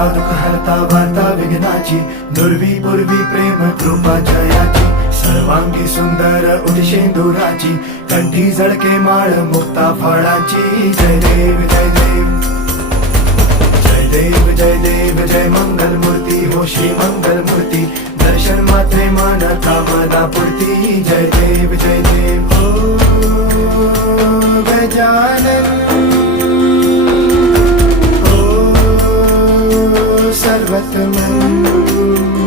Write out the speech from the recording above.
हरता दुःख हरता वार्ता विघ्नाची, दुर्वी पूर्वी प्रेम कृपा जयाची, सर्वांगी सुंदर उदिशेंदुराची, कंठी झळके माळ मुक्ता फळाची. जय देव जय देव जय देव जय देव जय मंगल मूर्ती हो श्री मंगल मूर्ती, दर्शन मात्रे मन कामना पूर्ती. जय देव जय देव हो गजानन हो सर्वतमन.